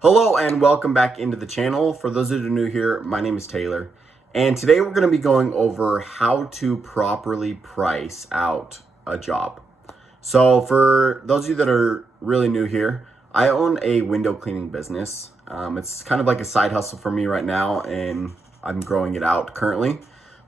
Hello and welcome back into the channel. For those that are new here, my name is Taylor, and today we're going to be going over how to properly price out a job. So for those of you that are really new here, I own a window cleaning business. It's kind of like a side hustle for me right now, and I'm growing it out currently.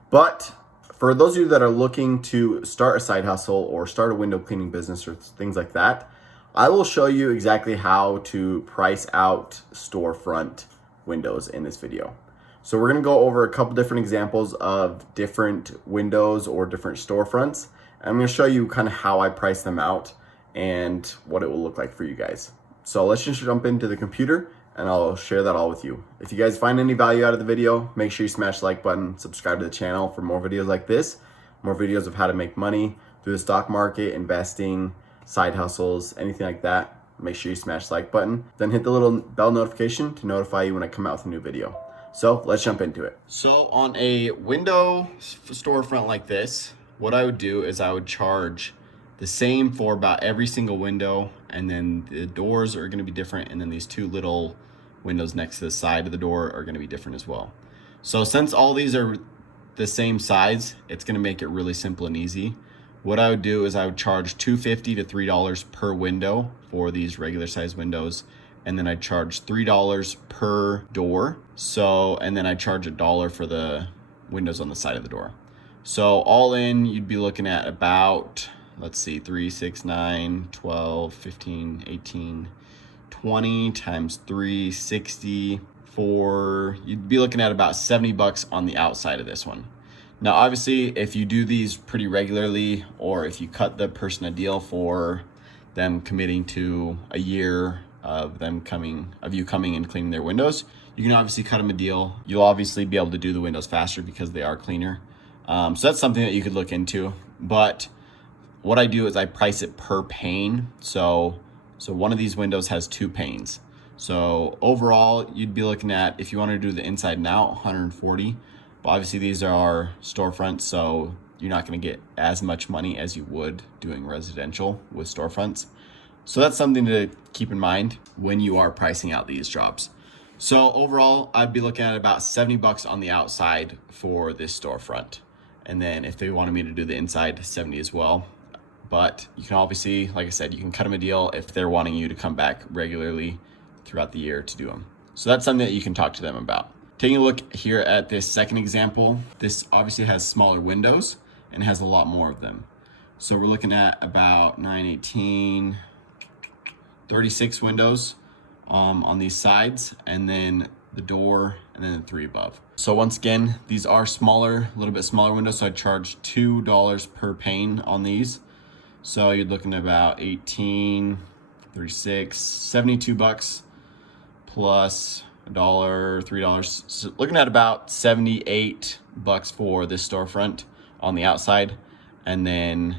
But for those of you that are looking to start a side hustle or start a window cleaning business or things like that, I will show you exactly how to price out storefront windows in this video. So we're gonna go over a couple different examples of different windows or different storefronts. And I'm gonna show you kind of how I price them out and what it will look like for you guys. So let's just jump into the computer and I'll share that all with you. If you guys find any value out of the video, make sure you smash the like button, subscribe to the channel for more videos like this, more videos of how to make money through the stock market, investing, side hustles, anything like that. Make sure you smash the like button, then hit the little bell notification to notify you when I come out with a new video. So let's jump into it. So on a window storefront like this, what I would do is I would charge the same for about every single window, and then the doors are going to be different, and then these two little windows next to the side of the door are going to be different as well. So since all these are the same size, it's going to make it really simple and easy. What I would do is I would charge $2.50 to $3 per window for these regular size windows, and then I charge $3 per door. So, and then I charge $1 for the windows on the side of the door. So all in, you'd be looking at about, let's see, 3, 6, 9, 12, 15, 18, 20 times 3, 60, 4, you'd be looking at about $70 on the outside of this one. Now, obviously, if you do these pretty regularly, or if you cut the person a deal for them committing to a year of you coming and cleaning their windows, you can obviously cut them a deal. You'll obviously be able to do the windows faster because they are cleaner. So that's something that you could look into. But what I do is I price it per pane. So one of these windows has 2 panes. So overall, you'd be looking at, if you want to do the inside and out, $140. But obviously these are storefronts, so you're not going to get as much money as you would doing residential with storefronts. So that's something to keep in mind when you are pricing out these jobs. So overall, I'd be looking at about $70 on the outside for this storefront. And then if they wanted me to do the inside, 70 as well. But you can obviously, like I said, you can cut them a deal if they're wanting you to come back regularly throughout the year to do them. So that's something that you can talk to them about. Taking a look here at this second example, this obviously has smaller windows and has a lot more of them. So we're looking at about 9, 18, 36 windows on these sides, and then the door, and then the 3 above. So once again, these are smaller, a little bit smaller windows, so I charge $2 per pane on these. So you're looking at about 18, 36, $72 plus $1, $3. So looking at about $78 for this storefront on the outside, and then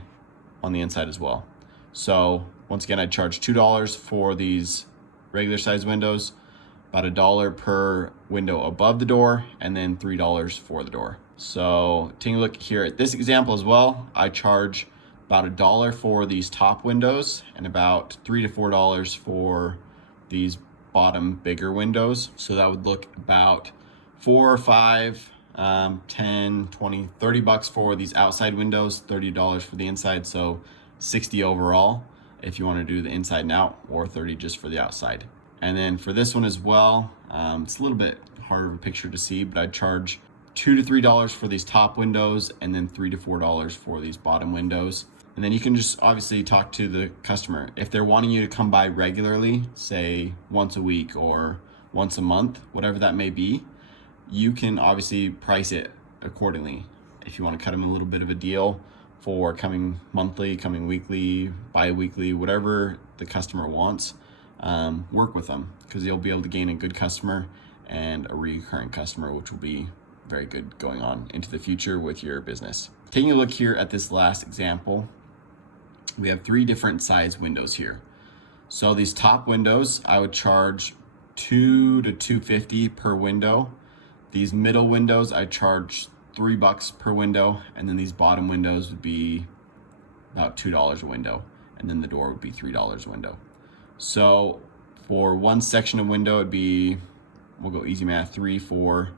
on the inside as well. So once again, I charge $2 for these regular size windows, about $1 per window above the door, and then $3 for the door. So taking a look here at this example as well, I charge about $1 for these top windows and about $3 to $4 for these bottom bigger windows. So that would look about 4 or 5, 10, 20, $30 for these outside windows, $30 for the inside. So 60 overall if you want to do the inside and out, or 30 just for the outside. And then for this one as well, it's a little bit harder of a picture to see, but I'd charge $2 to $3 for these top windows, and then $3 to $4 for these bottom windows. And then you can just obviously talk to the customer. If they're wanting you to come by regularly, say once a week or once a month, whatever that may be, you can obviously price it accordingly. If you want to cut them a little bit of a deal for coming monthly, coming weekly, bi-weekly, whatever the customer wants, work with them, because you'll be able to gain a good customer and a recurring customer, which will be very good going on into the future with your business. Taking a look here at this last example, we have 3 different size windows here. So these top windows, I would charge $2 to $2.50 per window. These middle windows, I charge $3 per window, and then these bottom windows would be about $2 a window, and then the door would be $3 a window. So For one section of window, it'd be, we'll go easy math, 3, 4,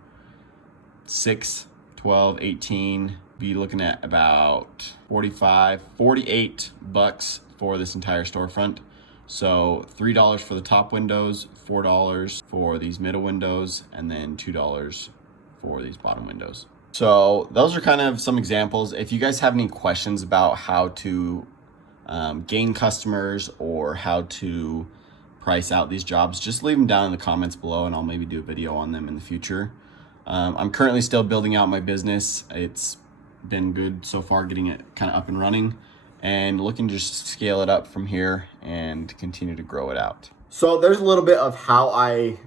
6, 12, 18. Be looking at about 48 bucks for this entire storefront. So $3 for the top windows, $4 for these middle windows, and then $2 for these bottom windows. So those are kind of some examples. If you guys have any questions about how to gain customers or how to price out these jobs, just leave them down in the comments below and I'll maybe do a video on them in the future. I'm currently still building out my business. It's been good so far getting it kind of up and running, and looking to just scale it up from here and continue to grow it out. So there's a little bit of how I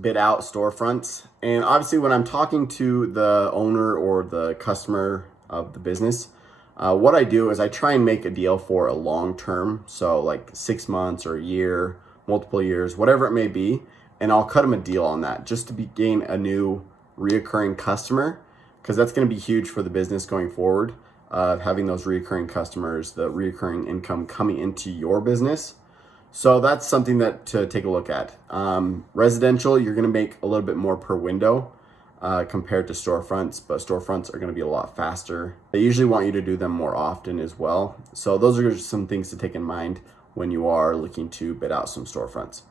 bid out storefronts. And obviously when I'm talking to the owner or the customer of the business, what I do is I try and make a deal for a long term. So like 6 months or a year, multiple years, whatever it may be. And I'll cut them a deal on that just to gain a new reoccurring customer, because that's going to be huge for the business going forward. Having those reoccurring customers, the reoccurring income coming into your business. So that's something that to take a look at. Residential, you're going to make a little bit more per window compared to storefronts, but storefronts are going to be a lot faster. They usually want you to do them more often as well. So those are just some things to take in mind when you are looking to bid out some storefronts.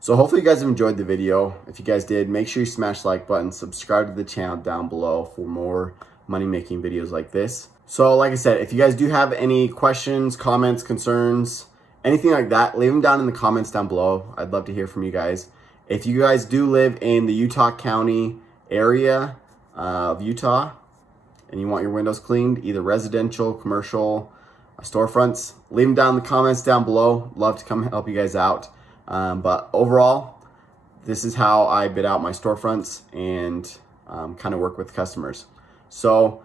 So hopefully you guys have enjoyed the video. If you guys did, make sure you smash the like button, subscribe to the channel down below for more money making videos like this. So like I said, if you guys do have any questions, comments, concerns, anything like that, leave them down in the comments down below. I'd love to hear from you guys. If you guys do live in the Utah County area of Utah and you want your windows cleaned, either residential, commercial, storefronts, leave them down in the comments down below. Love to come help you guys out. But overall, this is how I bid out my storefronts and kind of work with customers. So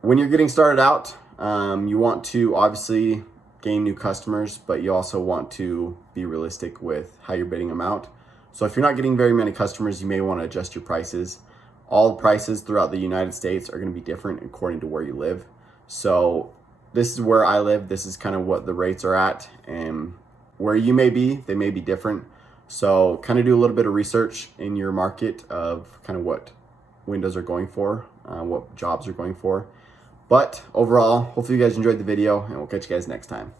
when you're getting started out, you want to obviously gain new customers, but you also want to be realistic with how you're bidding them out. So if you're not getting very many customers, you may want to adjust your prices. All the prices throughout the United States are going to be different according to where you live. So this is where I live. This is kind of what the rates are at, and where you may be, they may be different. So kind of do a little bit of research in your market of kind of what windows are going for, what jobs are going for. But overall, hopefully you guys enjoyed the video, and we'll catch you guys next time.